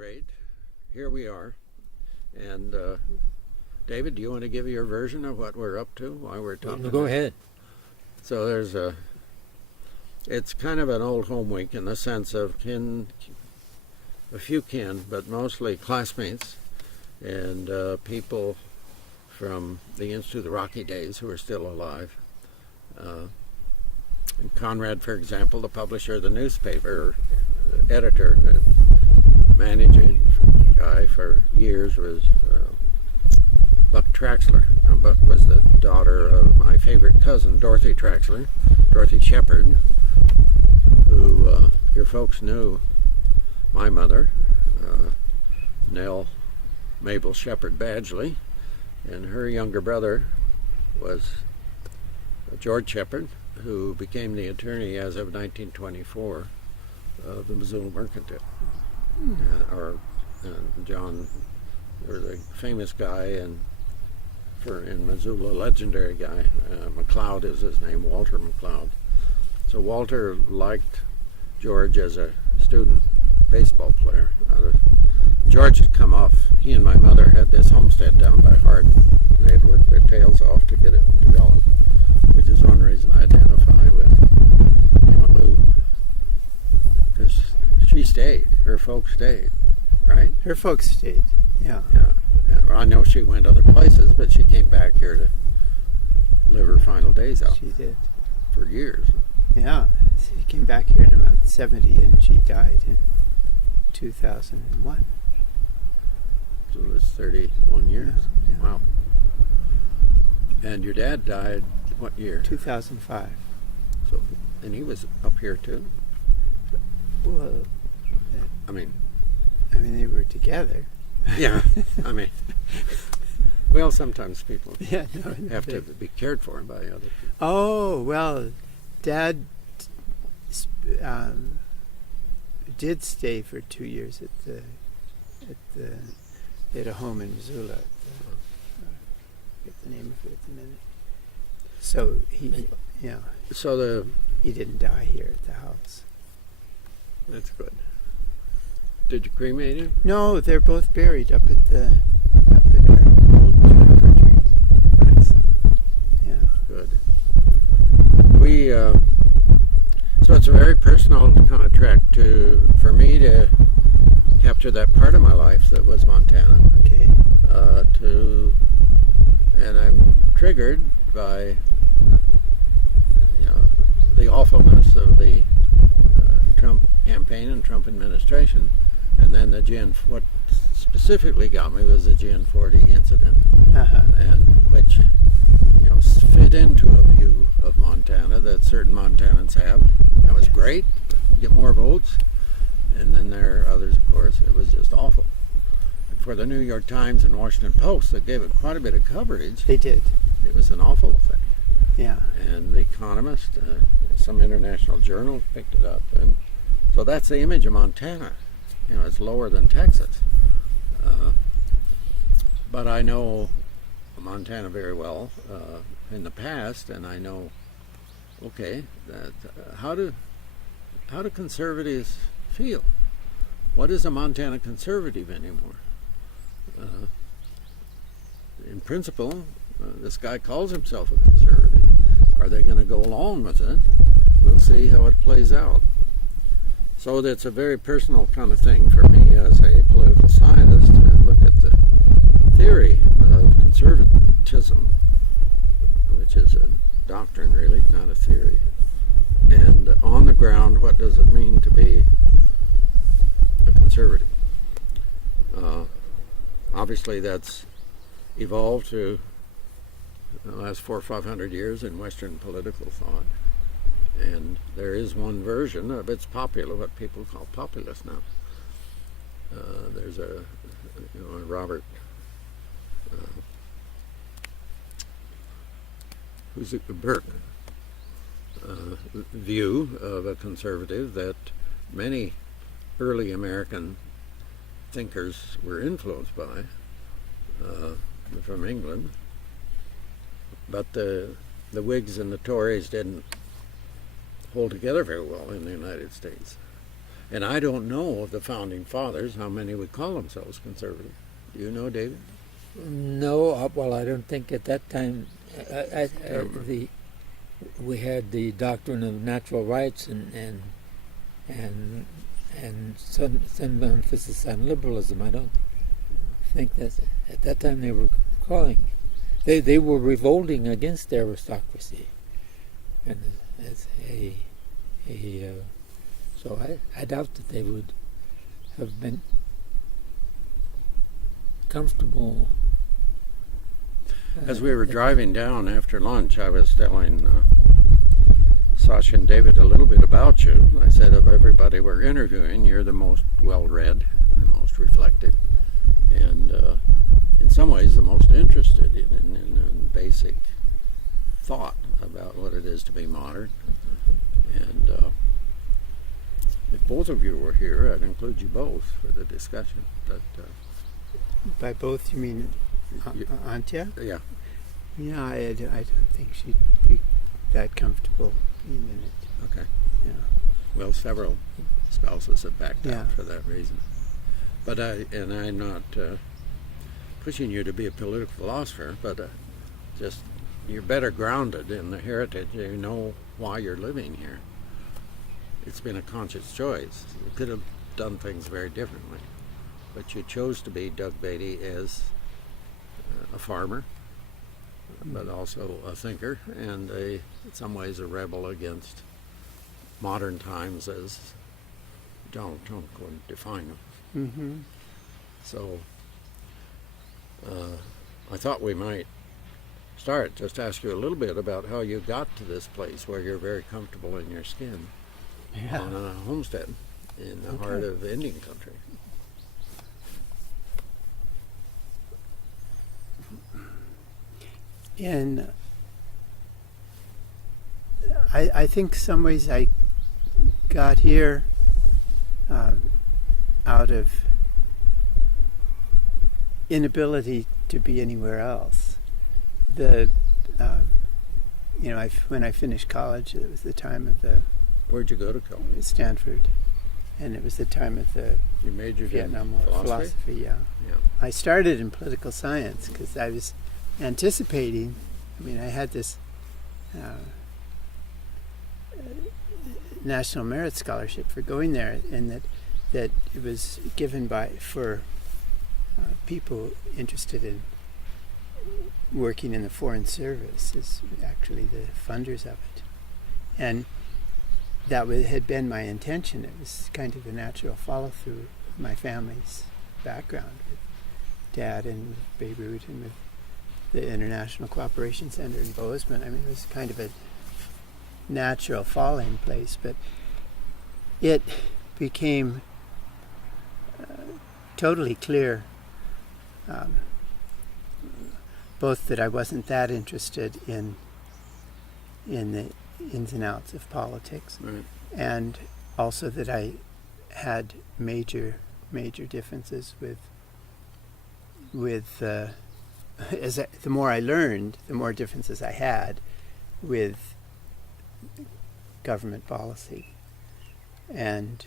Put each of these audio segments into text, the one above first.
rate, here we are. And David, do you want to give your version of what we're up to while we're talking? Go ahead. So it's kind of an old home week in the sense of a few kin, but mostly classmates and people from the Institute of the Rocky days who are still alive. And Conrad, for example, the publisher of the newspaper, editor, and managing guy for years was Buck Traxler. Now, Buck was the daughter of my favorite cousin, Dorothy Traxler, Dorothy Shepherd, who your folks knew my mother, Nell Mabel Shepherd Badgley, and her younger brother was George Shepherd, who became the attorney as of 1924 of the Missoula Mercantile. John, there was a famous guy in Missoula, legendary guy. McLeod is his name, Walter McLeod. So Walter liked George as a student baseball player. George had come off, he and my mother had this homestead down by Hardin, and they had worked their tails off to get it developed, which is one reason I identify with Emma Lou. Because she stayed, her folks stayed, right? Her folks stayed, yeah. Well, I know she went other places, but she came back here to live her final days out. She did. For years. Yeah, she came back here in around 70 and she died in 2001. So it was 31 years. Yeah. Wow. And your dad died what year? 2005. So, and he was up here too? Well, I mean, they were together. Yeah, well, sometimes people have to be cared for by other people. Oh, well, Dad did stay for 2 years at a home in Missoula. I forget the name of it at the minute. So he didn't die here at the house. That's good. Did you cremate him? No, they're both buried up at our old juniper tree. Nice. Yeah. Good. So it's a very personal kind of track for me to capture that part of my life that was Montana. Okay. And I'm triggered by the awfulness of the Trump campaign and Trump administration. And then what specifically got me was the GN40 incident, and which fit into a view of Montana that certain Montanans have. That was great, get more votes, and then there are others, of course. It was just awful. For the New York Times and Washington Post, that gave it quite a bit of coverage. They did. It was an awful thing. Yeah. And The Economist, some international journal picked it up, and so that's the image of Montana. It's lower than Texas. But I know Montana very well in the past, and I know, that how do conservatives feel? What is a Montana conservative anymore? In principle, this guy calls himself a conservative. Are they going to go along with it? We'll see how it plays out. So that's a very personal kind of thing for me as a political scientist to look at the theory of conservatism, which is a doctrine really, not a theory. And on the ground, what does it mean to be a conservative? Obviously that's evolved through the last 400 or 500 years in Western political thought. And there is one version of it's popular, what people call populist now. There's a Robert, Burke view of a conservative that many early American thinkers were influenced by from England. But the Whigs and the Tories didn't hold together very well in the United States. And I don't know of the founding fathers how many would call themselves conservative. Do you know, David? No, well, I don't think at that time we had the doctrine of natural rights and some emphasis on liberalism. I don't think that at that time they were calling. They were revolting against aristocracy, and as so I doubt that they would have been comfortable. As we were driving down after lunch, I was telling Sasha and David a little bit about you. I said, of everybody we're interviewing, you're the most well-read, the most reflective, and in some ways the most interested in basic thought about what it is to be modern. And if both of you were here, I'd include you both for the discussion. But By both, you mean you- Antya? yeah, Yeah, I don't think she'd be that comfortable being in it. okay. Yeah. Well, several spouses have backed Yeah. out for that reason. But I'm not pushing you to be a political philosopher, but just you're better grounded in the heritage. You know why you're living here. It's been a conscious choice. You could have done things very differently, but you chose to be Doug Baty as a farmer, but also a thinker, and in some ways a rebel against modern times as don't go and define them. Mm-hmm. So I thought we might start, just ask you a little bit about how you got to this place where you're very comfortable in your skin Yeah. on a homestead in the heart of Indian country. And I think some ways I got here out of inability to be anywhere else. When I finished college, it was the time of the Where'd you go to college? Stanford, and it was the time of the You majored Vietnam in War philosophy. Yeah. Yeah. I started in political science because I was anticipating. I mean, I had this National Merit Scholarship for going there, and that it was given for people interested in working in the Foreign Service, is actually the funders of it, and that had been my intention. It was kind of the natural follow-through of my family's background with Dad and with Beirut and with the International Cooperation Center in Bozeman. I mean, it was kind of a natural falling place, but it became totally clear both that I wasn't that interested in the ins and outs of politics, Right. and also that I had major differences with the more I learned, the more differences I had with government policy. And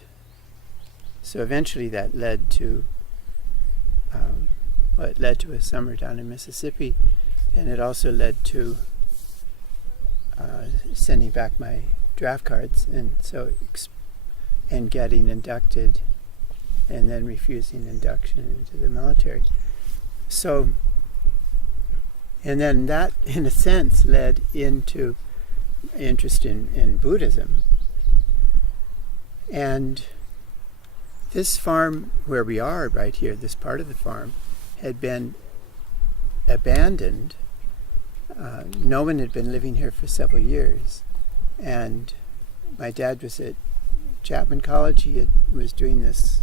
so eventually that led to a summer down in Mississippi, and it also led to sending back my draft cards, and getting inducted, and then refusing induction into the military. So, and then that, in a sense, led into interest in Buddhism. And this farm where we are right here, this part of the farm, had been abandoned. No one had been living here for several years. And my dad was at Chapman College. He was doing this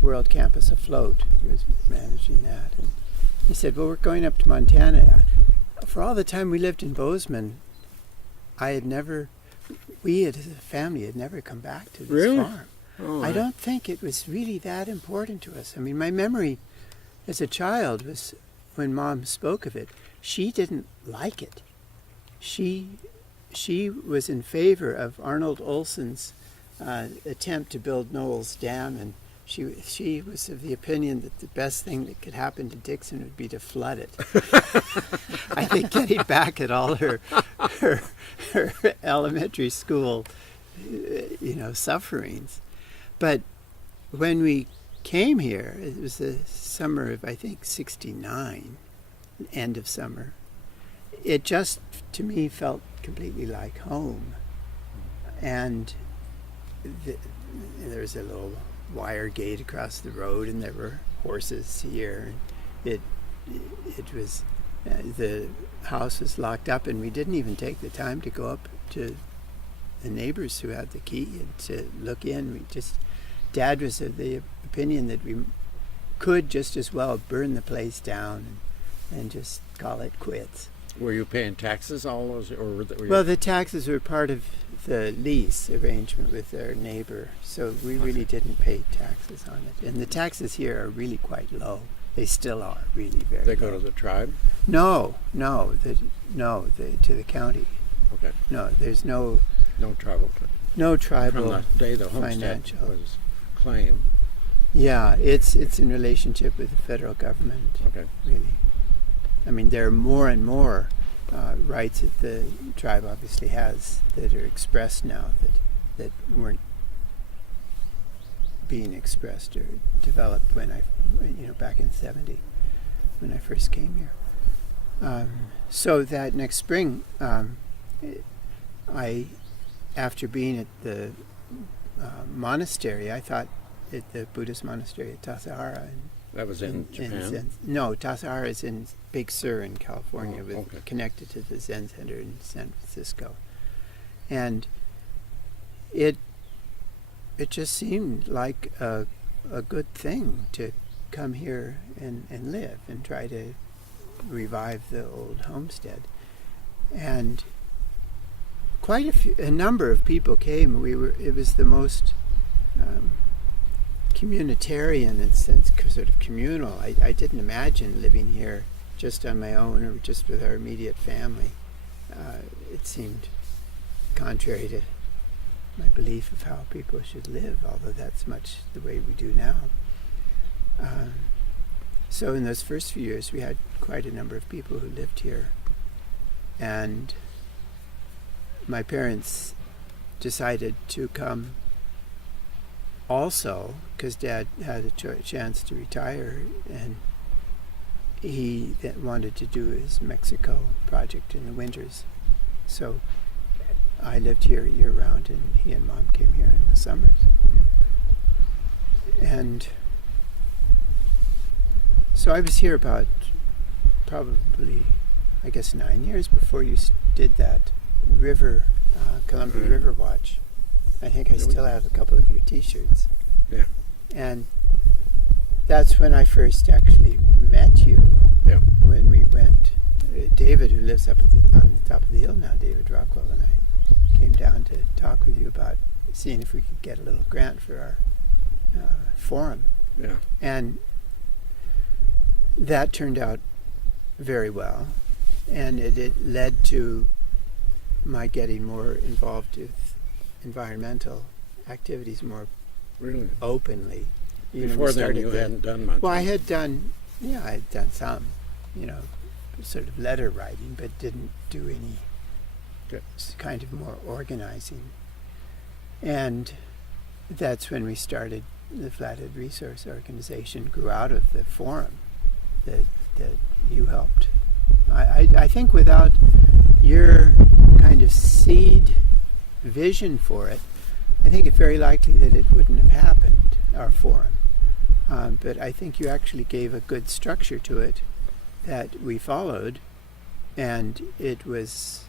World Campus Afloat. He was managing that. And he said, well, we're going up to Montana. For all the time we lived in Bozeman, we as a family had never come back to this Really? farm. Oh, I don't think it was really that important to us. I mean, my memory as a child was when Mom spoke of it, she didn't like it. She was in favor of Arnold Olson's attempt to build Knowles Dam, and she was of the opinion that the best thing that could happen to Dixon would be to flood it. I think getting back at all her elementary school, sufferings. But when we came here, it was the summer of, I think, 69, end of summer. It just, to me, felt completely like home. And there was a little wire gate across the road, and there were horses here. It was, the house was locked up, and we didn't even take the time to go up to the neighbors who had the key and to look in. Dad was of the opinion that we could just as well burn the place down and just call it quits. Were you paying taxes all those, or were you... Well, the taxes were part of the lease arrangement with our neighbor, so we really didn't pay taxes on it. And the taxes here are really quite low. They still are really very They low. go to the tribe? No, to the county. Okay. No, there's no tribal. No From tribal the day the homestead financial. was claimed. Yeah, it's in relationship with the federal government. Okay. Really. I mean, there are more and more rights that the tribe obviously has that are expressed now that weren't being expressed or developed when back in '70 when I first came here. So that next spring, after being at the monastery, I thought at the Buddhist monastery at Tassajara. That was in Japan? No, Tassajara is in Big Sur in California, okay. connected to the Zen Center in San Francisco. And it just seemed like a good thing to come here and live and try to revive the old homestead. And quite a number of people came. It was the most communitarian and sense, sort of communal. I didn't imagine living here just on my own or just with our immediate family. It seemed contrary to my belief of how people should live, although that's much the way we do now. So in those first few years, we had quite a number of people who lived here. And my parents decided to come also because Dad had a chance to retire, and he wanted to do his Mexico project in the winters. So I lived here year round, and he and Mom came here in the summers. And so I was here about probably, I guess, 9 years before you did that Columbia River Watch. I think I still have a couple of your T-shirts. Yeah. And that's when I first actually met you. Yeah. When we went, David, who lives up on the top of the hill now, David Rockwell, and I came down to talk with you about seeing if we could get a little grant for our forum. Yeah. And that turned out very well. And it led to my getting more involved with environmental activities more Really? openly. Before then you hadn't done much. Well, I had done some, sort of letter writing, but didn't do any kind of more organizing. And that's when we started the Flathead Resource Organization, grew out of the forum that you helped. I think without your kind of seed vision for it, I think it's very likely that it wouldn't have happened, our forum. But I think you actually gave a good structure to it that we followed, and it was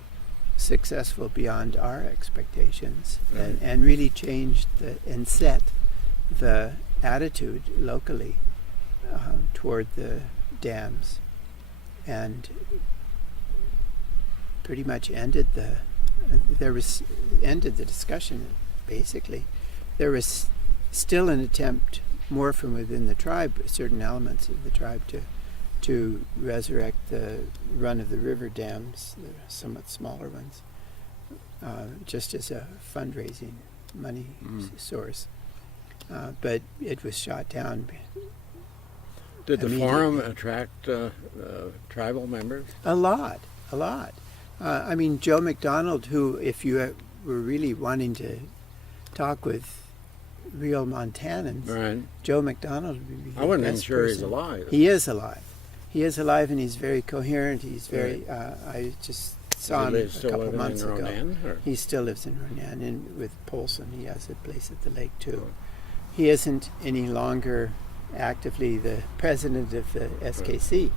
successful beyond our expectations, and really changed and set the attitude locally toward the dams, and pretty much ended the discussion. Basically, there was still an attempt, more from within the tribe, certain elements of the tribe, to resurrect the run-of-the-river dams, the somewhat smaller ones, just as a fundraising money source. But it was shot down. Did the immediately. forum attract tribal members? A lot. I mean, Joe McDonald, who, if you were really wanting to talk with real Montanans, Right. Joe McDonald would be the I wasn't even best sure he's person. alive. He is alive. He is alive, and he's very coherent. He's very. I just saw him a Still couple living months in ago. Ronan, or? He still lives in Ronan, and with Polson, he has a place at the lake too. He isn't any longer actively the president of the SKC,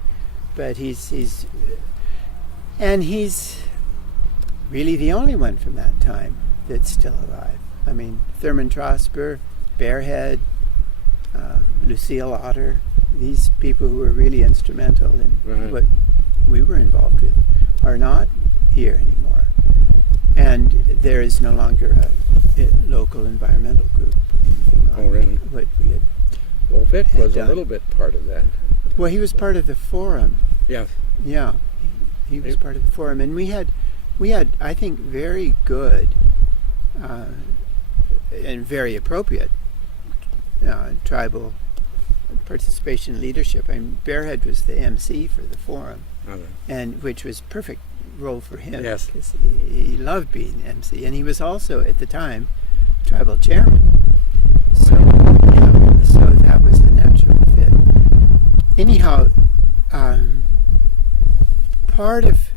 but he's really the only one from that time that's still alive. I mean, Thurman Trosper, Bearhead, Lucille Otter, these people who were really instrumental in what we were involved with are not here anymore. And there is no longer a local environmental group, anything like really? what we had. Well, Vic was done. a little bit part of that. Well, he was part of the forum. Yes. Yeah, he was part of the forum, and we had, I think, very good and very appropriate tribal participation leadership. I mean, Bearhead was the MC for the forum, and which was perfect role for him. Yes. 'Cause he loved being MC, and he was also at the time tribal chairman. So, so that was a natural fit. Anyhow, part of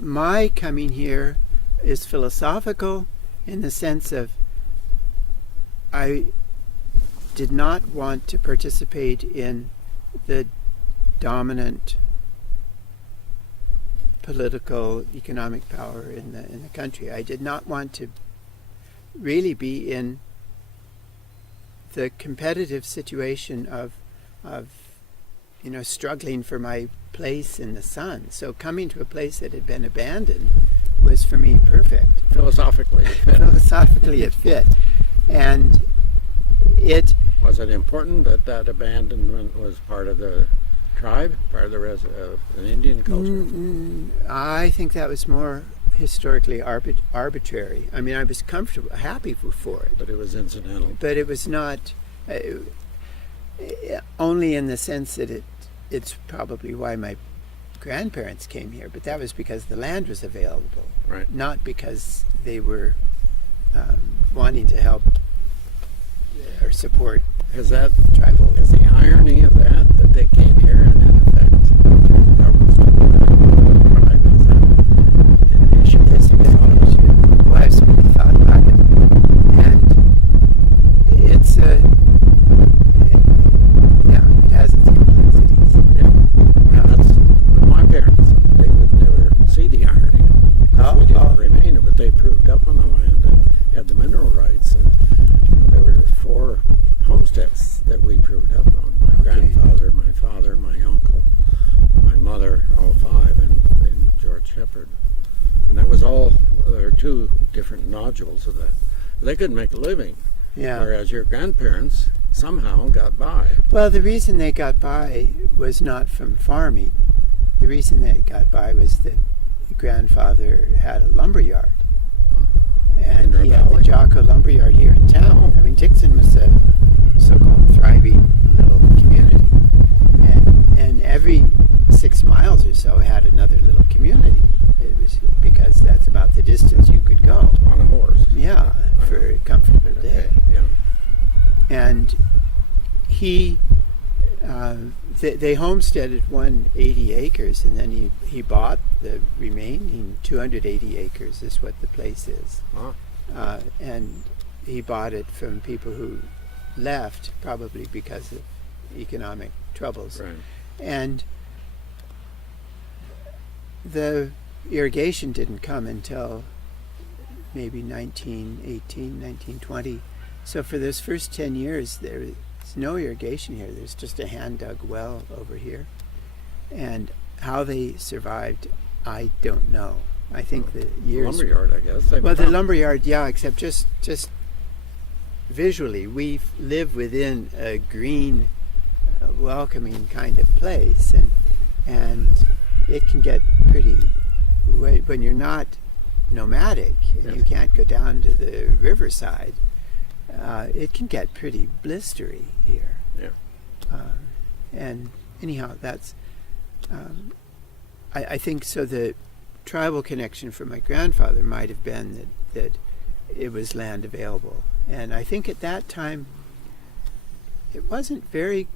my coming here is philosophical in the sense of I did not want to participate in the dominant political, economic power in the country. I did not want to really be in the competitive situation of struggling for my place in the sun. So coming to a place that had been abandoned was for me perfect. Philosophically, it fit. Philosophically, it fit, and it. Was it important that abandonment was part of the tribe, part of the an Indian culture? I think that was more historically arbitrary. I mean, I was comfortable, happy for it. But it was incidental. But it was not only in the sense that it's probably why my grandparents came here, but that was because the land was available, Right. not because they were wanting to help or support Has the tribal. irony of that they came here and in effect the government started the tribe, is that an issue? It's a bit of an issue. Well, I've certainly thought about it, and it's it has its complexities. That's my parents. They would never see the irony. We didn't remain, but they proved up on the land and had the mineral rights. And there were 4 homesteads that we proved up on. My grandfather, my father, my uncle, my mother, all 5, and George Shepard. And that was all. There were 2 different nodules of that. They couldn't make a living, whereas your grandparents somehow got by. Well, the reason they got by was not from farming. The reason they got by was that grandfather had a lumber yard. And he had the Jocko lumber yard here in town. I mean, Dixon was a so-called thriving little community. And every 6 miles or so had another little community. It was because that's about the distance you could go. On a horse. Yeah, for a comfortable day. Yeah. And they homesteaded 180 acres, and then he bought the remaining 280 acres, is what the place is. And he bought it from people who left, probably because of economic troubles. Right. And the irrigation didn't come until maybe 1918, 1920. So for those first 10 years, there's no irrigation here. There's just a hand-dug well over here. And how they survived, I don't know. I think the years... Lumberyard, I guess. Well, the lumberyard, yeah, except just visually, we live within a green, welcoming kind of place, and it can get pretty... When you're not nomadic, and you can't go down to the riverside, it can get pretty blistery here. Yeah. And anyhow, that's I think so. The tribal connection for my grandfather might have been that it was land available, and I think at that time it wasn't very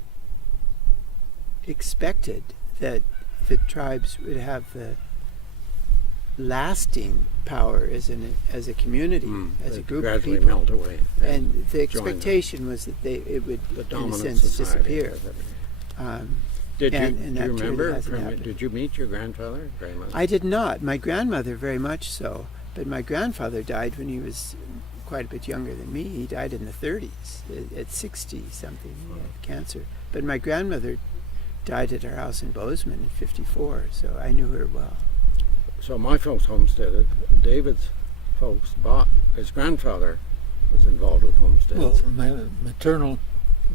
expected that the tribes would have the lasting power as a community, as a group of gradually people. melt away. And the join expectation was that it would, the in a dominant sense, society. disappear. Did and you that really remember? hasn't happened. Did you meet your grandfather, grandmother? I did not. My grandmother very much so, but my grandfather died when he was quite a bit younger than me. He died in the 30s, at 60 something. He had cancer. But my grandmother died at our house in Bozeman in 54, so I knew her well. So my folks homesteaded. David's folks bought. His grandfather was involved with homesteads. Well, my maternal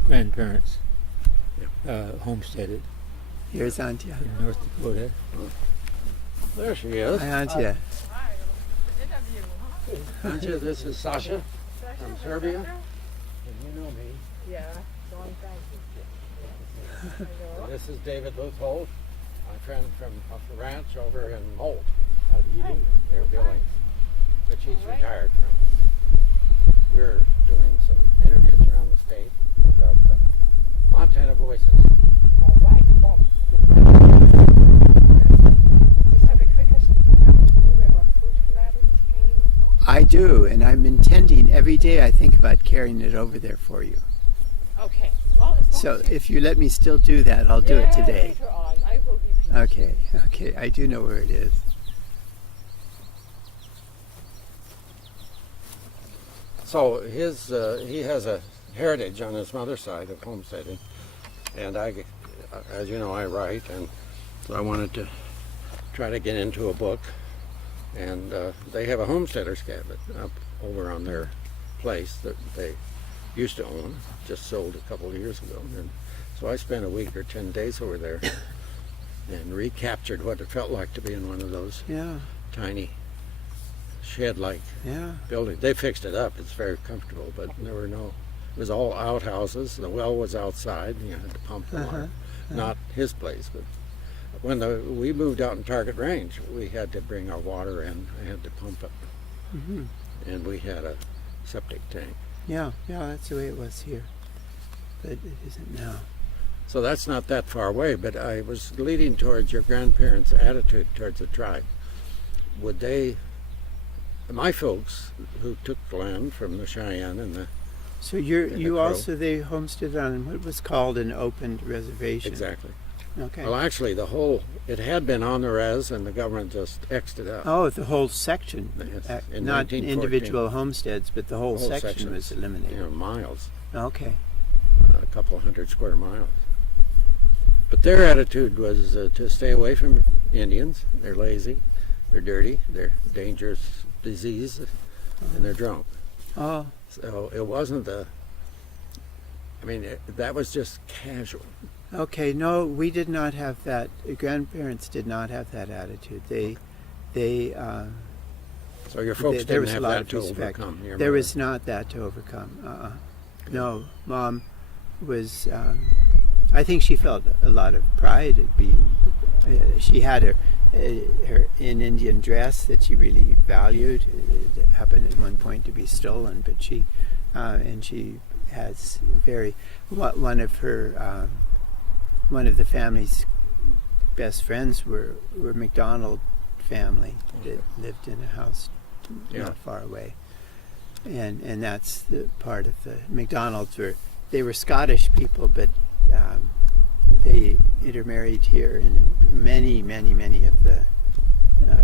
grandparents homesteaded Here's Antje. in North Dakota. There she is. Hi, Antje. Antje, this is Sasha from Serbia. And you know me. Yeah, long time. This is David Leuthold, my friend from off the ranch over in Holt. How do you do? They're Billings, which he's retired from. We're doing some interviews around the state about Montana Voices. All right, well, just have a quick question. Do you happen to know where our fruit ladder is hanging from? I do, and I'm intending every day I think about carrying it over there for you. Okay. Well, as long So as you- if you let me still do that, I'll do it Yeah, today. Later on, I will be patient. Okay, I do know where it is. So he has a heritage on his mother's side of homesteading, and as you know, I write, and so I wanted to try to get into a book, and they have a homesteader's cabin up over on their place that they used to own, just sold a couple of years ago, and so I spent a week or 10 days over there and recaptured what it felt like to be in one of those Yeah, tiny shed-like yeah. building. They fixed it up. It's very comfortable, but there were no. It was all outhouses. The well was outside. You had to pump the water. Not his place, but when we moved out in Target Range, we had to bring our water in. I had to pump it, and we had a septic tank. Yeah, that's the way it was here. But it isn't now. So that's not that far away. But I was leading towards your grandparents' attitude towards the tribe. Would they? My folks, who took land from the Cheyenne and the So And you the Crow. also, they homesteaded on what was called an open reservation. exactly. Okay. Well, actually, it had been on the res, and the government just X'd it out. Oh, the whole section. Yes, in Not 1914. individual homesteads, but the whole, The whole section was You eliminated. know, miles, Okay. a couple hundred square miles. But their attitude was to stay away from Indians. They're lazy, they're dirty, they're dangerous disease, and they're drunk. Oh, So it wasn't that was just casual. okay. No, we did not have that. Grandparents did not have that attitude. They So your folks there didn't was a have lot that of to respect. overcome. Your There mother. was not that to overcome. No, Mom was. I think she felt a lot of pride at being. She had her in Indian dress that she really valued. It happened at one point to be stolen, but she has one of the family's best friends were McDonald family that lived in a house not far away, and that's the part of the McDonalds they were Scottish people, but they intermarried here, and many of the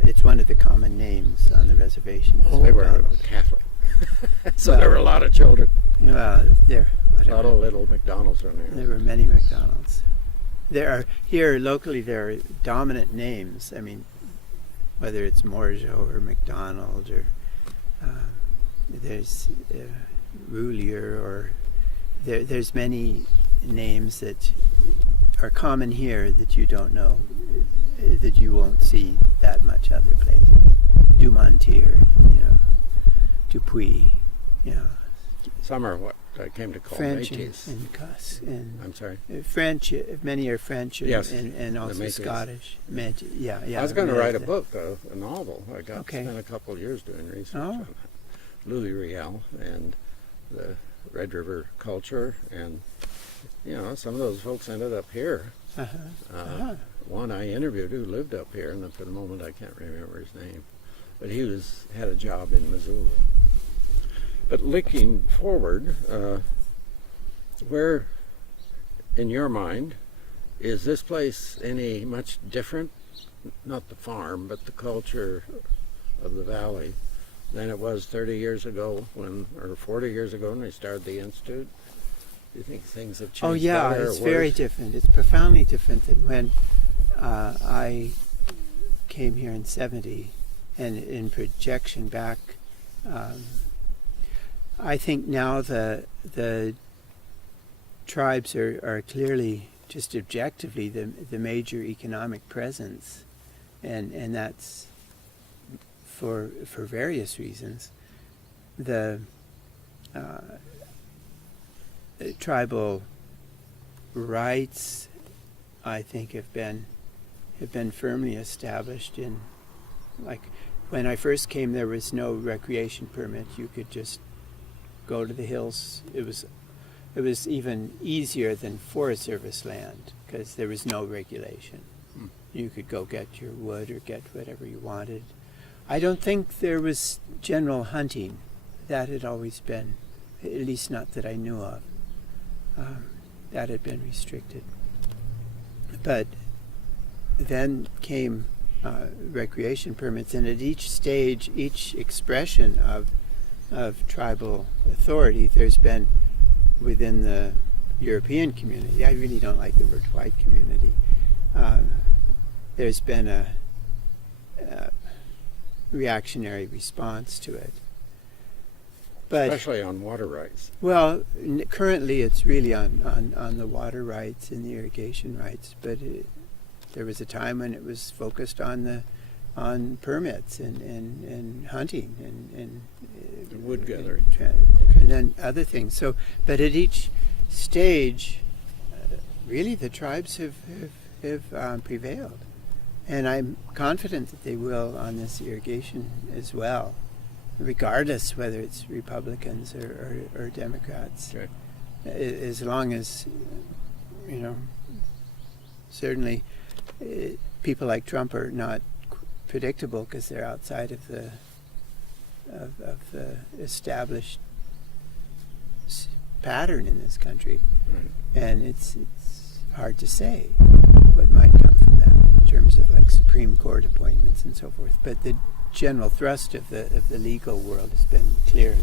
it's one of the common names on the reservation. is They were McDonald's. Catholic, so there were a lot of children. Well, A whatever. lot of little McDonald's in There there. were many McDonald's. Here locally there are dominant names. I mean, whether it's Morgeau or McDonald or there's Roulier or there's many names that are common here that you don't know, that you won't see that much other places. Dumontier, Dupuis, Some are what I came to call French Métis. and I'm sorry. French. Many are French and, Yes, and the also Métis. Scottish. Yeah. I was going to write a the- book, a novel. I Okay. spent a couple of years doing research Oh. on that. Louis Riel and the Red River culture, and some of those folks ended up here. Uh-huh. One I interviewed who lived up here, and for the moment I can't remember his name, but he had a job in Missoula. But looking forward, where, in your mind, is this place any much different? Not the farm, but the culture of the valley than it was 30 years ago or 40 years ago when they started the Institute? Do you think things have changed? Oh yeah, better or it's very worse? different. It's profoundly different than when I came here in '70, and in projection back, I think now the tribes are clearly, just objectively, the major economic presence, and that's for various reasons. The tribal rights, I think, have been firmly established in, like, when I first came, there was no recreation permit. You could just go to the hills. It was even easier than Forest Service land because there was no regulation. You could go get your wood or get whatever you wanted. I don't think there was general hunting. That had always been, at least not that I knew of. That had been restricted. But then came recreation permits, and at each stage, each expression of tribal authority, there's been, within the European community, I really don't like the word white community, there's been a reactionary response to it. But, Especially on water rights. well, currently it's really on the water rights and the irrigation rights, but there was a time when it was focused on permits and hunting and Wood gathering. and then other things. So, but at each stage, really the tribes have prevailed, and I'm confident that they will on this irrigation as well, regardless whether it's Republicans or Democrats. Okay. As long as, certainly people like Trump are not predictable because they're outside of the established pattern in this country, Right. and it's hard to say what might come from that in terms of like Supreme Court appointments and so forth. But the general thrust of the legal world has been clear,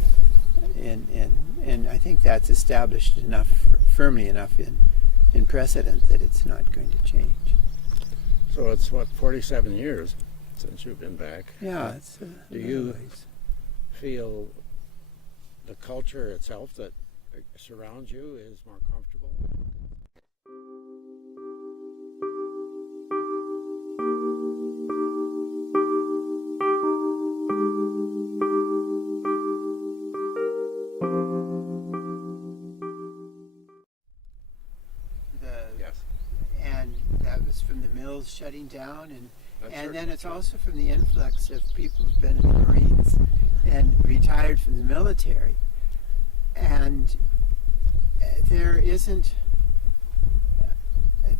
and I think that's established firmly enough in precedent that it's not going to change. So it's 47 years since you've been back. Yeah, it's Do you feel the culture itself that surrounds you is more comfortable? Yes. And that was from the mills shutting down, That's and then certainly it's true. also from the influx of people who've been in the Marines and retired from the military. And there isn't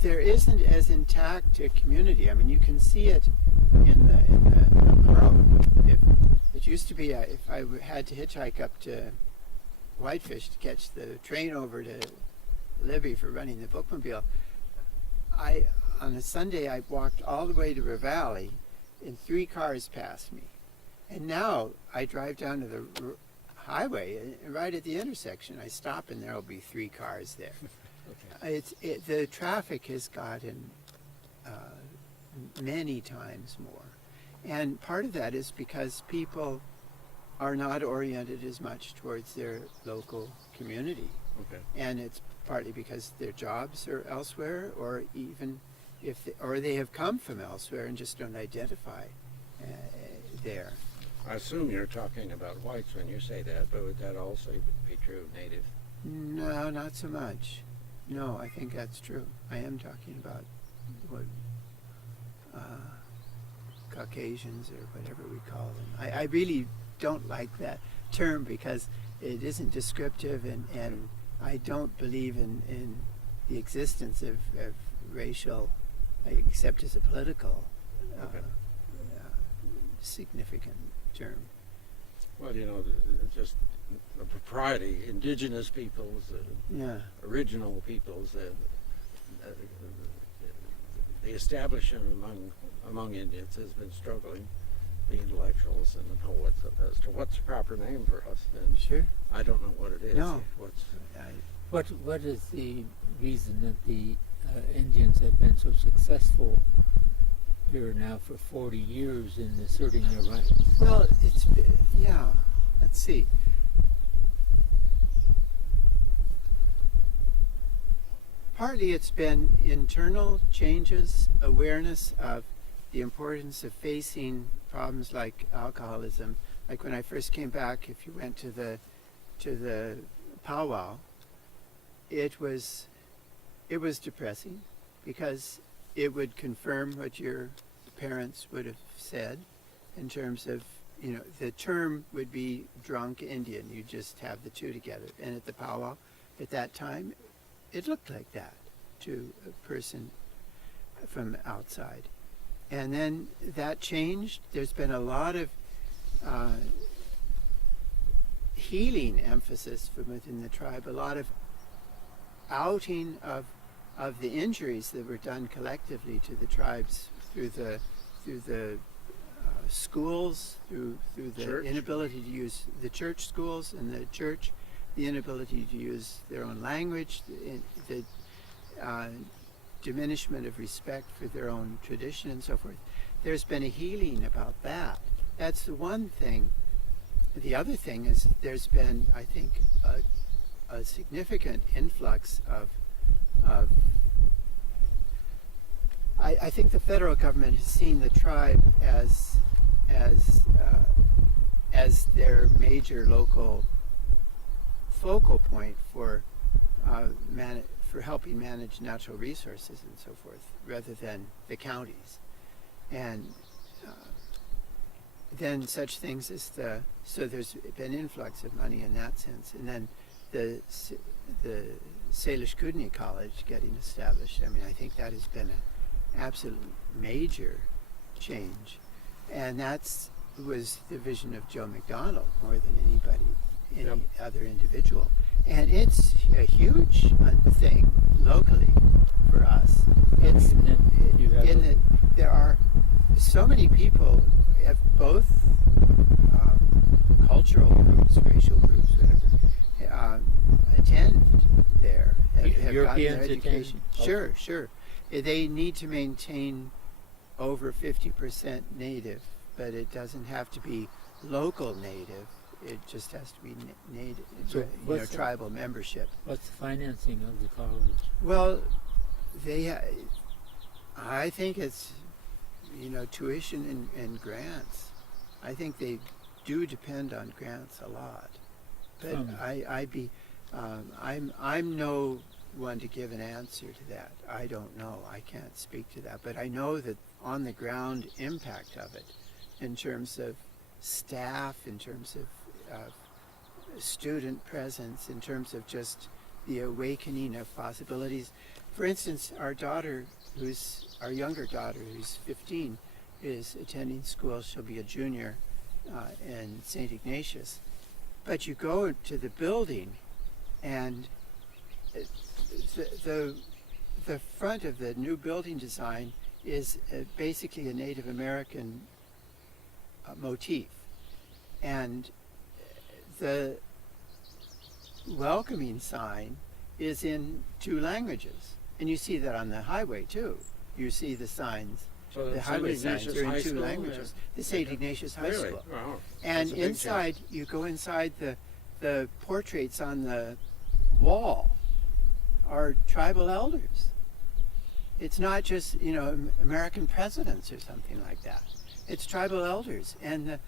as intact a community. I mean, you can see it in the road. It used to be, if I had to hitchhike up to Whitefish to catch the train over to Libby for running the bookmobile, on a Sunday I walked all the way to Ravalli and 3 cars passed me. And now I drive down to the highway, and right at the intersection I stop and there'll be 3 cars there. Okay. The traffic has gotten many times more. And part of that is because people are not oriented as much towards their local community. Okay. And it's partly because their jobs are elsewhere, or even or they have come from elsewhere and just don't identify there. I assume you're talking about whites when you say that, but would that also be true of native? No, not so much. No, I think that's true. I am talking about what Caucasians or whatever we call them. I really don't like that term because it isn't descriptive, and I don't believe in the existence of racial, except as a political Okay. significant term. Well, just the propriety, indigenous peoples, Yeah. original peoples, the establishment among Indians has been struggling, the intellectuals, and as to what's the proper name for us. And Sure. I don't know what it is. No. What is the reason that the Indians have been so successful here now for 40 years in asserting their rights? Well, yeah. Let's see. Partly it's been internal changes, awareness of the importance of facing problems like alcoholism. Like when I first came back, if you went to the powwow, it was depressing because it would confirm what your parents would have said in terms of, the term would be drunk Indian. You just have the two together. And at the powwow at that time, it looked like that to a person from outside. And then that changed. There's been a lot of healing emphasis from within the tribe, a lot of outing of the injuries that were done collectively to the tribes through the schools, through the Church. inability to use the church schools and the church, the inability to use their own language, the diminishment of respect for their own tradition and so forth. There's been a healing about that. That's the one thing. The other thing is there's been, I think, a significant influx of I think the federal government has seen the tribe as their major local focal point for helping manage natural resources and so forth, rather than the counties. And then such things as so there's been influx of money in that sense. And then the Salish Kootenai College getting established, I mean, I think that has been an absolute major change. And that's was the vision of Joe McDonald more than any other individual. And it's a huge thing locally for us. It's there are so many people of both cultural groups, racial groups, whatever, attend there. Have gotten Europeans their education. attend? Sure. They need to maintain over 50% native, but it doesn't have to be local native. It just has to be native, So tribal membership. What's the financing of the college? Well, I think it's, tuition and grants. I think they do depend on grants a lot. But I'm no one to give an answer to that. I don't know. I can't speak to that. But I know that on the ground impact of it, in terms of staff, in terms of student presence, in terms of just the awakening of possibilities. For instance, our younger daughter, who's 15, is attending school. She'll be a junior in St. Ignatius. But you go to the building, and the front of the new building design is basically a Native American motif. And the welcoming sign is in 2 languages. And you see that on the highway too. You see the signs. So The highway St. signs Ignatius are in High 2 School, languages. The St. Ignatius High Really? School. Wow. And That's a big inside, change. you go inside, the portraits on the wall are tribal elders. It's not just, American presidents or something like that. It's tribal elders. And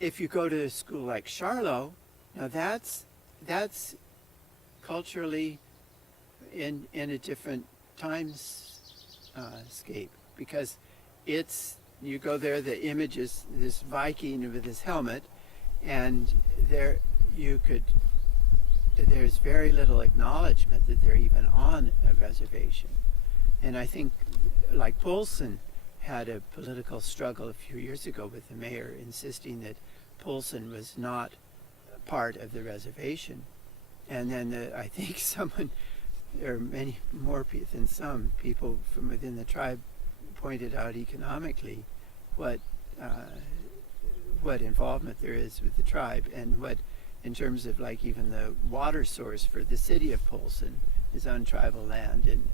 If you go to a school like Charlotte, now that's culturally in a different scape, because you go there, the image is this Viking with his helmet, and there's very little acknowledgement that they're even on a reservation. And I think, like Polson had a political struggle a few years ago with the mayor insisting that Polson was not part of the reservation. And then I think there are many more than some people from within the tribe pointed out economically what involvement there is with the tribe, and what, in terms of like even the water source for the city of Polson is on tribal land, and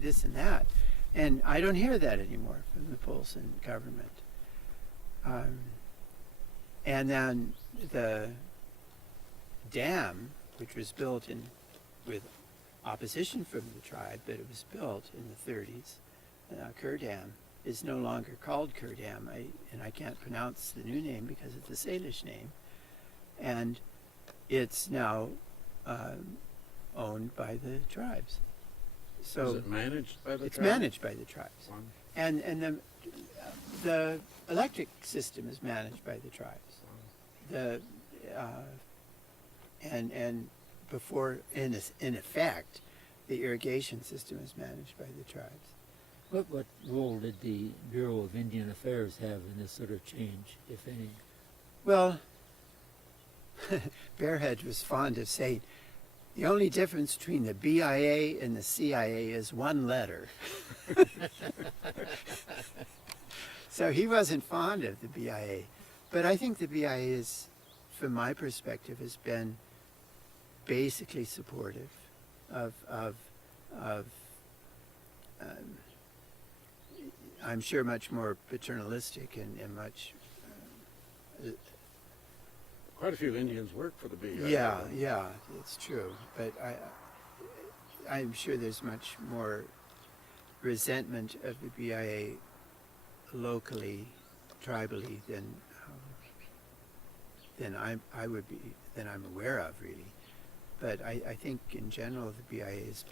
this and that. And I don't hear that anymore from the Polson government. And then the dam, which was built with opposition from the tribe, but it was built in the 30s, Kerr Dam, is no longer called Kerr Dam, and I can't pronounce the new name because it's a Salish name, and it's now owned by the tribes. So Is it managed by the it's tribe? managed by the tribes, Wow. and the electric system is managed by the tribes. And before, in effect, the irrigation system is managed by the tribes. What role did the Bureau of Indian Affairs have in this sort of change, if any? Well, Bearhead was fond of saying, the only difference between the BIA and the CIA is one letter. So he wasn't fond of the BIA. But I think the BIA is, from my perspective, has been basically supportive of I'm sure much more paternalistic and much Quite a few Indians work for the BIA. yeah, it's true. But I'm sure there's much more resentment of the BIA locally, tribally, than I'm aware of, really. But I think in general the BIA has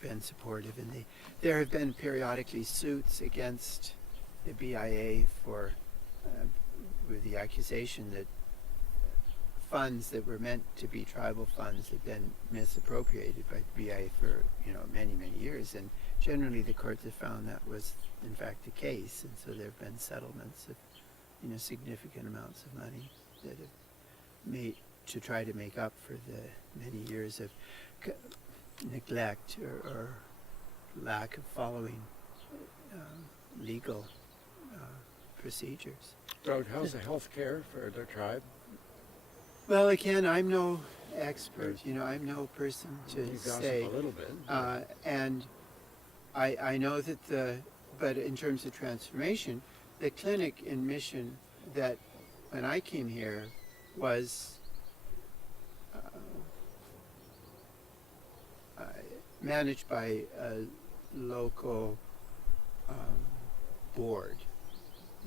been supportive, and there have been periodically suits against the BIA for with the accusation that funds that were meant to be tribal funds have been misappropriated by the BIA for many years, and generally the courts have found that was in fact the case, and so there have been settlements of significant amounts of money that have made to try to make up for the many years of neglect or lack of following legal procedures. So how's the health care for the tribe? Well, again, I'm no expert. I'm no person to You gossip say. a little bit. And I know that but in terms of transformation, the clinic in Mission that when I came here was managed by a local board,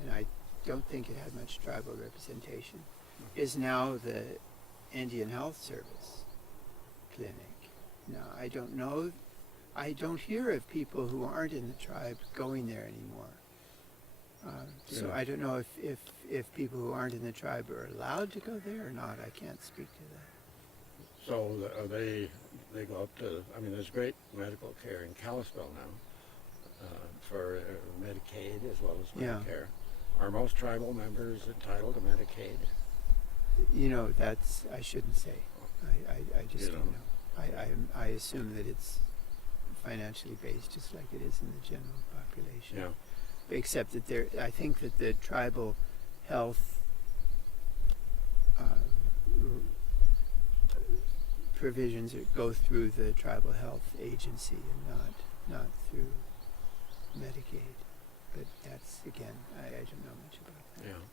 and I don't think it had much tribal representation, is now the Indian Health Service clinic. Now, I don't know, I don't hear of people who aren't in the tribe going there anymore. So Yeah. I don't know if people who aren't in the tribe are allowed to go there or not. I can't speak to that. So they go up to, there's great medical care in Kalispell now for Medicaid as well as Yeah. Medicare. Are most tribal members entitled to Medicaid? That's, I shouldn't say. I just You don't don't. know. I assume that it's financially based just like it is in the general population. Yeah. Except that I think that the tribal health provisions go through the tribal health agency and not through Medicaid. But that's, again, I don't know much about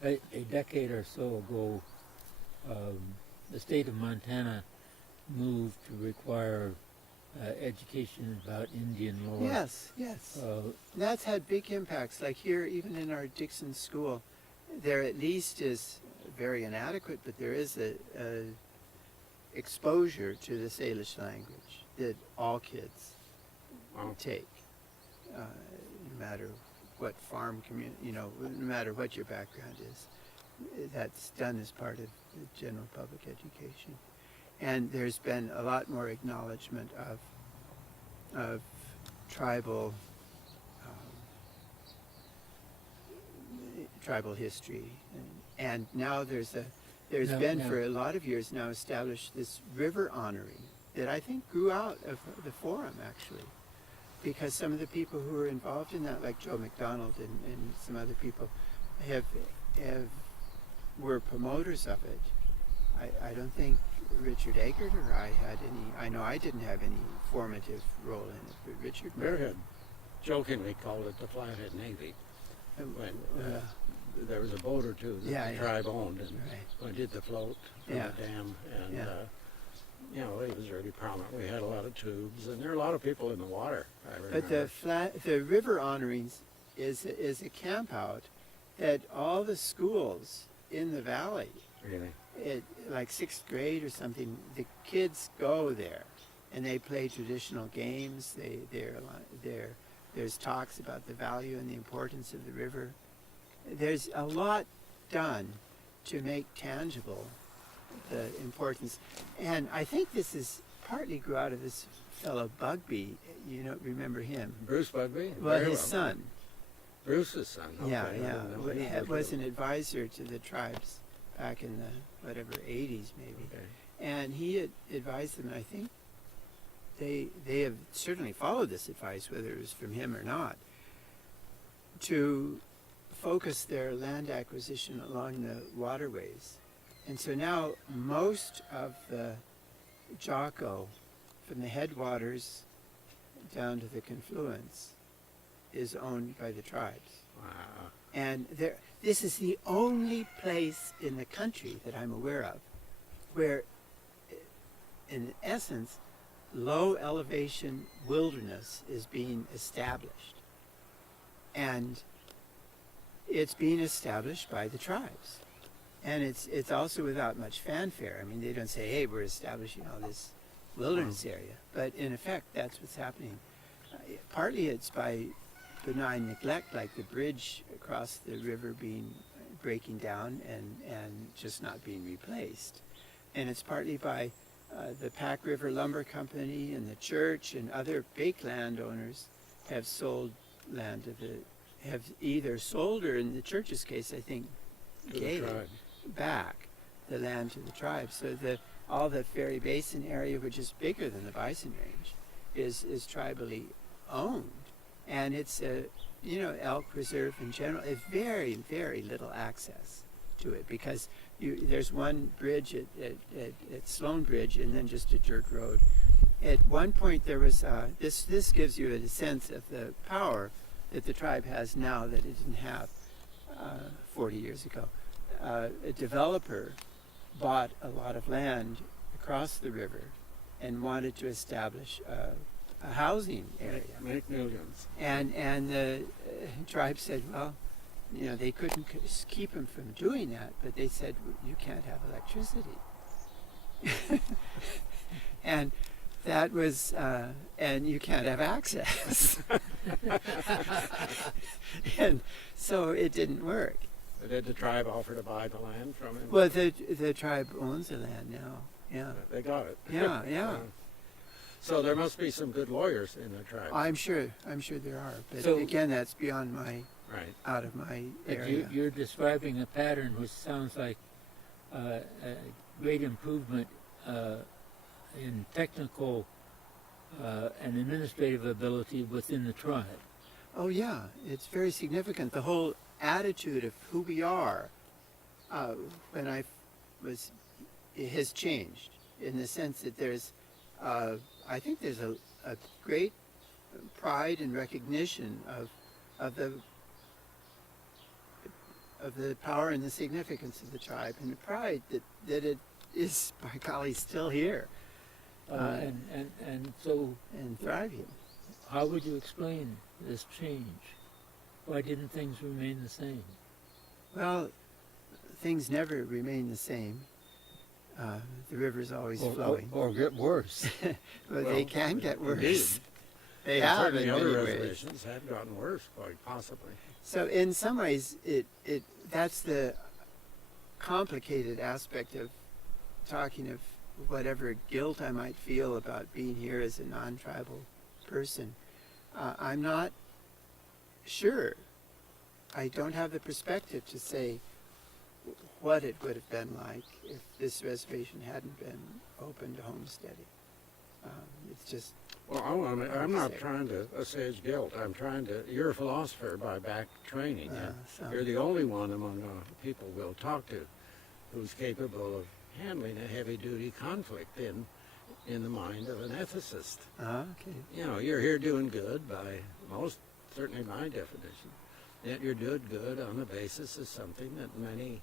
that. Yeah. A decade or so ago, the state of Montana moved to require education about Indian lore. Yes. That's had big impacts. Like here, even in our Dixon school, there at least is very inadequate, but there is a exposure to the Salish language that all kids Wow. take, no matter what farm community, no matter what your background is. That's done as part of the general public education. And there's been a lot more acknowledgement of tribal tribal history, and now there's been for a lot of years now established this river honoring that I think grew out of the forum, actually, because some of the people who were involved in that, like Joe McDonald and some other people, were promoters of it. I don't think Richard Eggert or I had any. I know I didn't have any formative role in it, but Richard. Bear had jokingly called it the Flathead Navy. When there was a boat or two that the tribe owned, and we did the float from the dam, and it was really prominent. We had a lot of tubes, and there were a lot of people in the water. I remember. But the river honorings is a camp out that all the schools in the valley, Really? like 6th grade or something, the kids go there, and they play traditional games. There's talks about the value and the importance of the river. There's a lot done to make tangible the importance. And I think this is partly grew out of this fellow Bugby. You don't remember him? Bruce Badgley? Well, his son. Bruce's son. Okay. Was an advisor to the tribes back in the 80s maybe. Okay. And he had advised them, and I think they have certainly followed this advice, whether it was from him or not, to focus their land acquisition along the waterways. And so now most of the Jocko, from the headwaters down to the confluence, is owned by the tribes. Wow. And this is the only place in the country that I'm aware of where, in essence, low elevation wilderness is being established. And it's being established by the tribes. And it's also without much fanfare. I mean, they don't say, hey, we're establishing all this wilderness area. But in effect, that's what's happening. Partly it's by benign neglect, like the bridge across the river breaking down and just not being replaced. And it's partly by the Pack River Lumber Company and the church and other big landowners have sold land have either sold or, in the church's case, I think, gave back the land to the tribe. So all the Ferry Basin area, which is bigger than the Bison Range, is tribally owned. And it's elk reserve in general. It's very, very little access to it because there's one bridge at Sloan Bridge and then just a dirt road. At one point there was, this gives you a sense of the power that the tribe has now that it didn't have 40 years ago. A developer bought a lot of land across the river and wanted to establish a housing area. Make millions. And the tribe said, well, they couldn't keep him from doing that, but they said, you can't have electricity. And that was, and you can't have access. And so it didn't work. Did the tribe offer to buy the land from him? Well, the tribe owns the land now. Yeah. They got it. Yeah. So there must be some good lawyers in the tribe. I'm sure there are. But So- again, that's beyond my, Right. out of my But area. you're describing a pattern which sounds like a great improvement in technical and administrative ability within the tribe. Oh yeah, it's very significant. The whole attitude of who we are when has changed in the sense that there's, I think there's a great pride and recognition of the power and the significance of the tribe, and the pride that it is, by golly, still here And so and thriving. how would you explain this change? Why didn't things remain the same? Well, things never remain the same. The river's always flowing. or get worse. But they can get worse. Indeed. They And have certainly in other many ways. reservations have gotten worse, quite possibly. So in some ways, that's the complicated aspect of talking of whatever guilt I might feel about being here as a non-tribal person. I'm not sure. I don't have the perspective to say what it would have been like if this reservation hadn't been open to homesteading. It's just Well, I'm not trying to assuage guilt. I'm trying to. You're a philosopher by back training. and so- You're the only one among people we'll talk to who's capable of handling a heavy-duty conflict in the mind of an ethicist. okay. You know, you're here doing good by most, certainly my definition. Yet you're doing good on the basis of something that many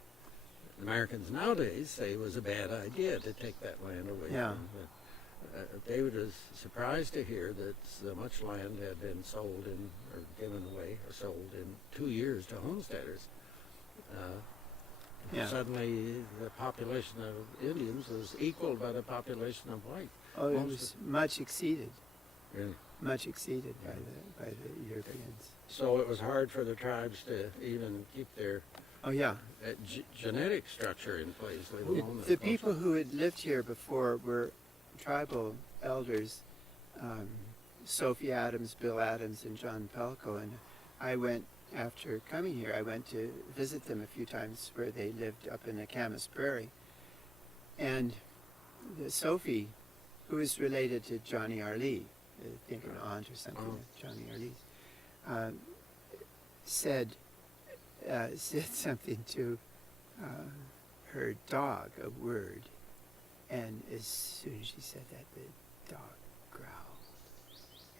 Americans nowadays say was a bad idea to take that land away Yeah. from them. David was surprised to hear that so much land had been sold or given away or sold in 2 years to homesteaders. Yeah. Suddenly, the population of Indians was equaled by the population of white. Oh, it Most was much exceeded. Really. Much exceeded by the Europeans. So it was hard for the tribes to even keep their Oh yeah. genetic structure in place. Let alone The people who had lived here before were tribal elders, Sophie Adams, Bill Adams, and John Pelko. And I went, after coming here, I went to visit them a few times where they lived up in the Camas Prairie. And Sophie, who is related to Johnny Arlee, I think an aunt or something of Johnny Arlee's, said something to her dog, a word, and as soon as she said that, the dog growled.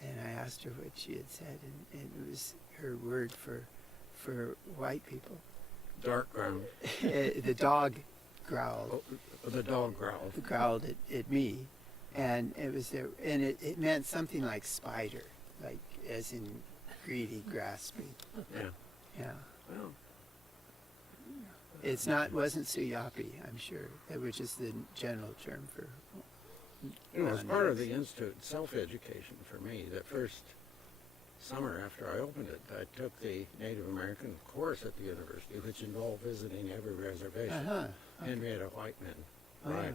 And I asked her what she had said, and it was her word for white people. dark ground. The dog growled. The dog growled. Growled at me, and it was there, and it meant something like spider, like as in greedy, grasping. Yeah. Yeah. Well, Wasn't Suyapi, I'm sure, which is the general term for. you know, as part of the Institute self-education for me, that first summer after I opened it, I took the Native American course at the university, which involved visiting every reservation. Uh-huh. Henrietta Whiteman. Oh, yeah. Right.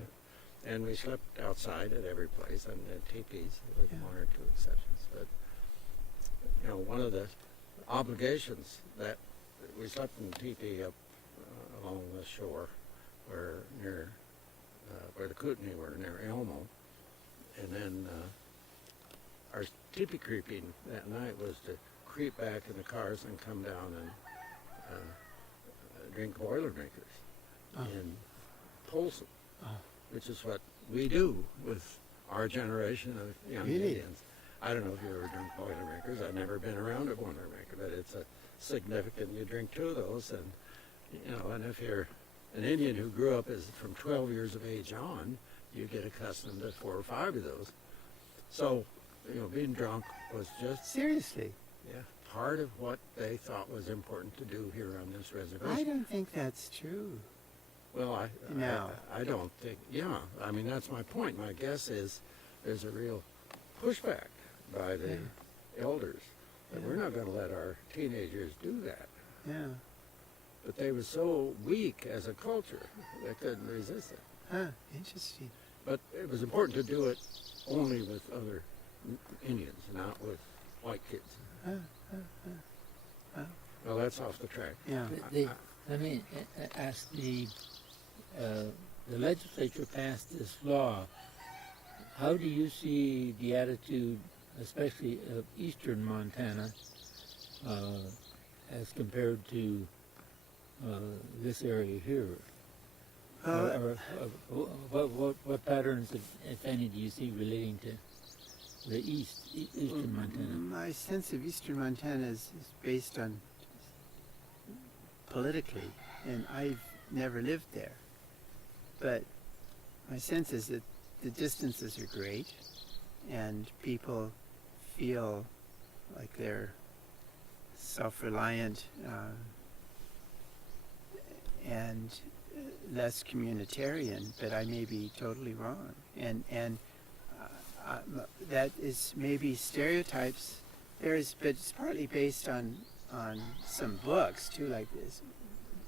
And we slept outside at every place and teepees with Yeah. one or two exceptions. But, you know, one of the obligations that we slept in teepee up along the shore where the Kootenai were, near Elmo. And then our teepee creeping that night was to creep back in the cars and come down and drink Boilermakers in Polson, which is what we do with our generation of young Really? Indians. I don't know if you ever drink Boilermakers. I've never been around a Boilermaker, but it's a significant. You drink two of those, and you know, and if you're an Indian who grew up as from 12 years of age on, you get accustomed to 4 or 5 of those. So, you know, being drunk was just Seriously, part of what they thought was important to do here on this I reservation. don't think that's true. Well, No. I don't think, I mean, that's my point. My guess is there's a real pushback by the elders that we're not going to let our teenagers do that. Yeah. But they were so weak as a culture, they couldn't resist it. Huh. Interesting. But it was important to do it only with other Indians, not with white kids. Well, that's off the track. Yeah. Let me ask the legislature passed this law. How do you see the attitude, especially of eastern Montana, as compared to this area here? What patterns, if any, do you see relating to the eastern Montana? My sense of eastern Montana is based on politically, and I've never lived there. But my sense is that the distances are great, and people feel like they're self-reliant, and less communitarian, but I may be totally wrong. And that is maybe stereotypes. But it's partly based on some books too. Like this,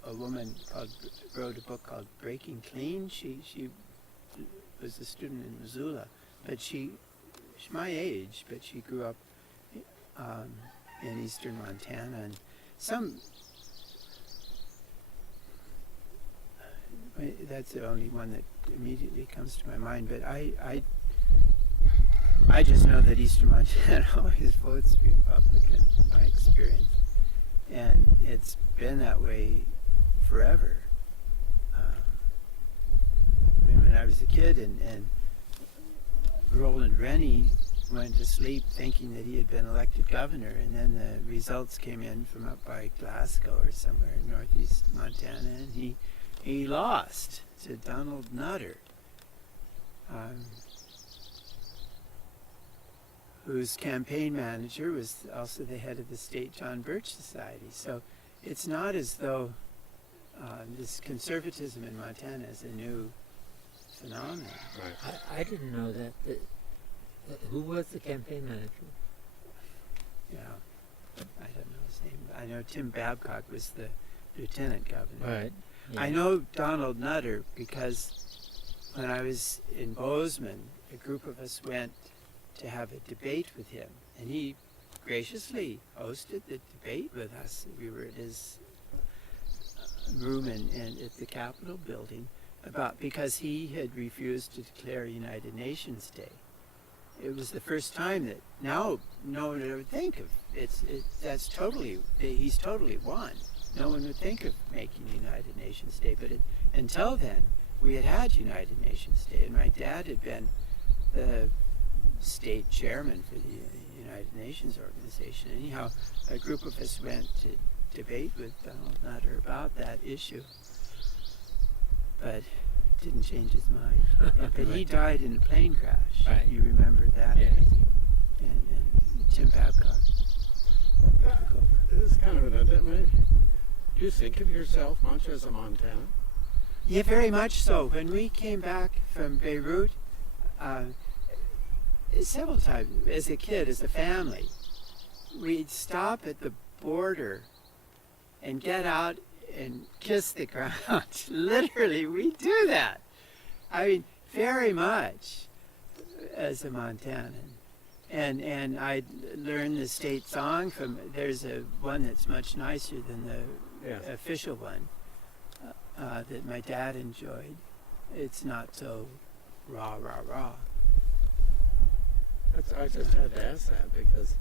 a woman wrote a book called Breaking Clean. She was a student in Missoula, but she's my age, but she grew up in eastern Montana, and that's the only one that immediately comes to my mind. But I just know that eastern Montana always votes Republican, in my experience, and it's been that way forever. When I was a kid, and Roland Rennie went to sleep thinking that he had been elected governor, and then the results came in from up by Glasgow or somewhere in northeast Montana, and he lost to Donald Nutter, whose campaign manager was also the head of the State John Birch Society. So it's not as though this conservatism in Montana is a new phenomenon. Right. I didn't know that. Who was the campaign manager? Yeah, I don't know his name. I know Tim Babcock was the lieutenant governor. Right. Yeah. I know Donald Nutter because when I was in Bozeman, a group of us went to have a debate with him, and he graciously hosted the debate with us. We were at his room at the Capitol building because he had refused to declare United Nations Day. It was the first time that now no one would think of he's totally won. No one would think of making United Nations Day, but until then we had United Nations Day, and my dad had been the state chairman for the United Nations organization. Anyhow, a group of us went to debate with Donald Nutter about that issue, but didn't change his mind. But he died in a plane crash. Right. You remember that? Yes. And Tim Babcock took over. This is kind of an do you think of yourself much as a Montanan? Yeah, very much so. When we came back from Beirut, several times as a kid, as a family, we'd stop at the border and get out and kiss the ground. Literally, we do that. I mean, very much as a Montanan. And I learned the state song there's one that's much nicer than the official one that my dad enjoyed. It's not so rah, rah, rah. I just had to ask that because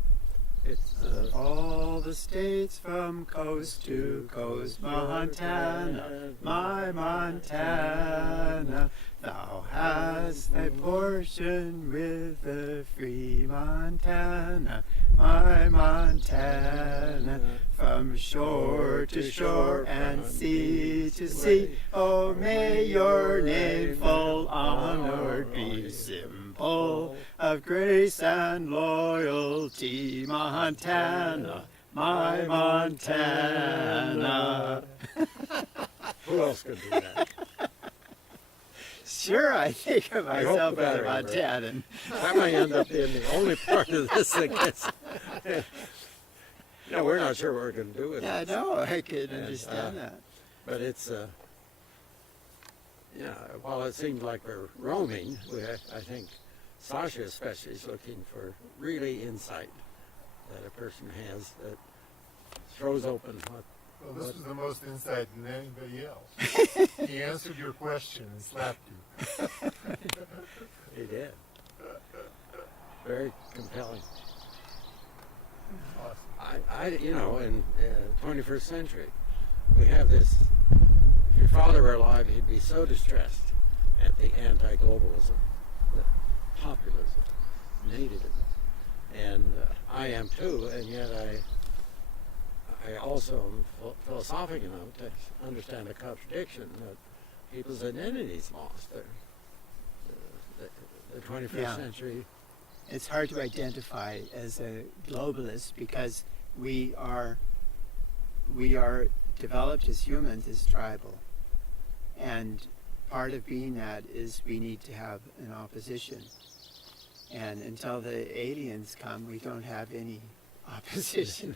it's all the states from coast to coast, Montana, my Montana, thou hast thy portion with the free Montana, my Montana, from shore to shore and sea to sea. Oh, may your name full honored be, symbol of grace and loyalty, Montana, my Montana. who else could do that? Sure, I think of I hope myself the as a better, right? Montanan. That might end up being the only part of this that gets. We're not sure what we're going to do with Yeah, it. no, I could understand that. But it's, while it seems like we're roaming, I think Sasha especially is looking for really insight that a person has that throws open what. Well, this was the most insight than anybody else. He answered your question and slapped you. He did. Very compelling. Awesome. In 21st century, we have this. If your father were alive, he'd be so distressed at the anti-globalism, the populism, nativism, and I am too. And yet, I also am philosophic enough to understand the contradiction that people's identity's lost. The 21st century. It's hard to identify as a globalist because we are developed as humans as tribal. And part of being that is we need to have an opposition. And until the aliens come, we don't have any opposition.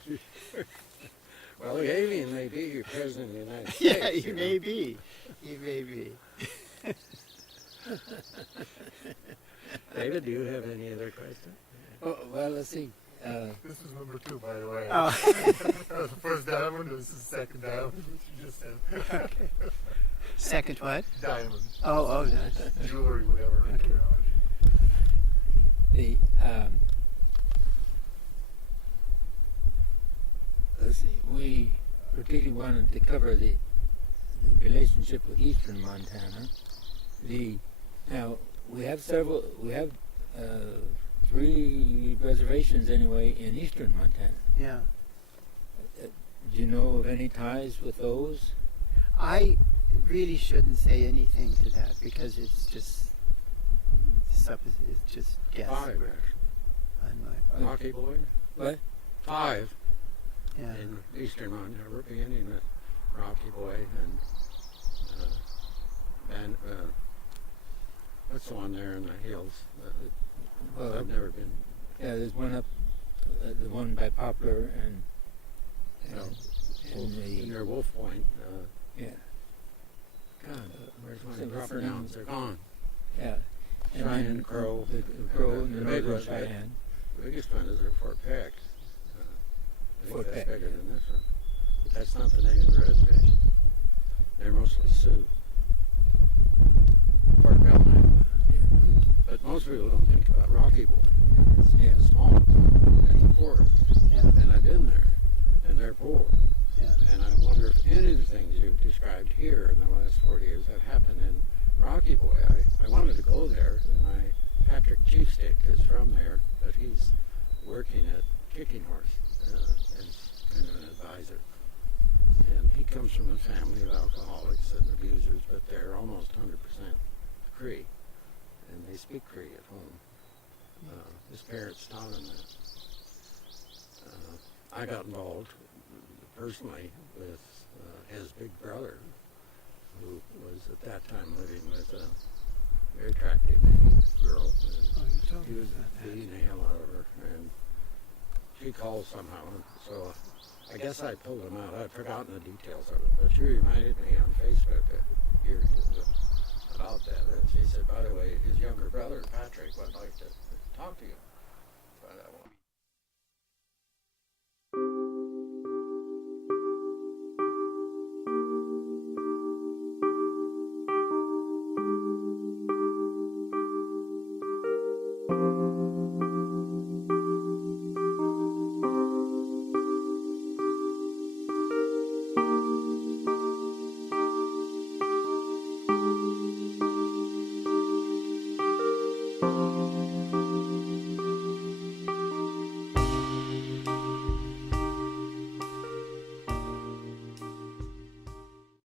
Well, the alien may be your president of the United States. Yeah, you he know. may be. He may be. David, do you have any other questions? Oh, well, let's see. This is number 2, by the way. Oh. That was the first diamond. This is the second diamond, which you just said. Okay. Second what? Diamond. Oh, nice. Jewelry, whatever. Okay. The let's see. We particularly wanted to cover the relationship with eastern Montana. Now we have 3 reservations anyway in eastern Montana. Yeah. Do you know of any ties with those? I really shouldn't say anything to that because it's just it's just 5, guesswork actually. on my part. Rocky Boy? What? 5 Yeah. in eastern Montana. We're beginning with Rocky Boy and what's the one there in the hills? Well, I've never been. yeah, there's one up, the one by Poplar and Near Wolf Point. yeah, God, where's my So proper what's the nouns? They're gone. yeah. And Cheyenne, then Crow. the Crow, and the The big Northern one, Cheyenne. The biggest one is at Fort Peck. I think Fort that's Peck. bigger than this one. But that's not the name of the reservation. They're mostly Sioux. Fort Belknap. But most people don't think about Rocky Boy. It's the smallest and the poorest. Yeah. And I've been there, and they're poor. Yeah. And I wonder if any of the things you've described here in the last 40 years have happened in Rocky Boy. I wanted to go there, and Patrick Chiefstick is from there, but he's working at Kicking Horse as kind of an advisor. And he comes from a family of alcoholics and abusers, but they're almost 100% Cree. And they speak Cree at home. His parents taught him that. I got involved personally with his big brother, who was at that time living with a very attractive girl. And Oh, you told he me was about that. beating the hell out of her, and she called somehow. So I guess I pulled him out. I'd forgotten the details of it, but she reminded me on Facebook a year or two ago about that. And she said, by the way, his younger brother, Patrick, would like to talk to you.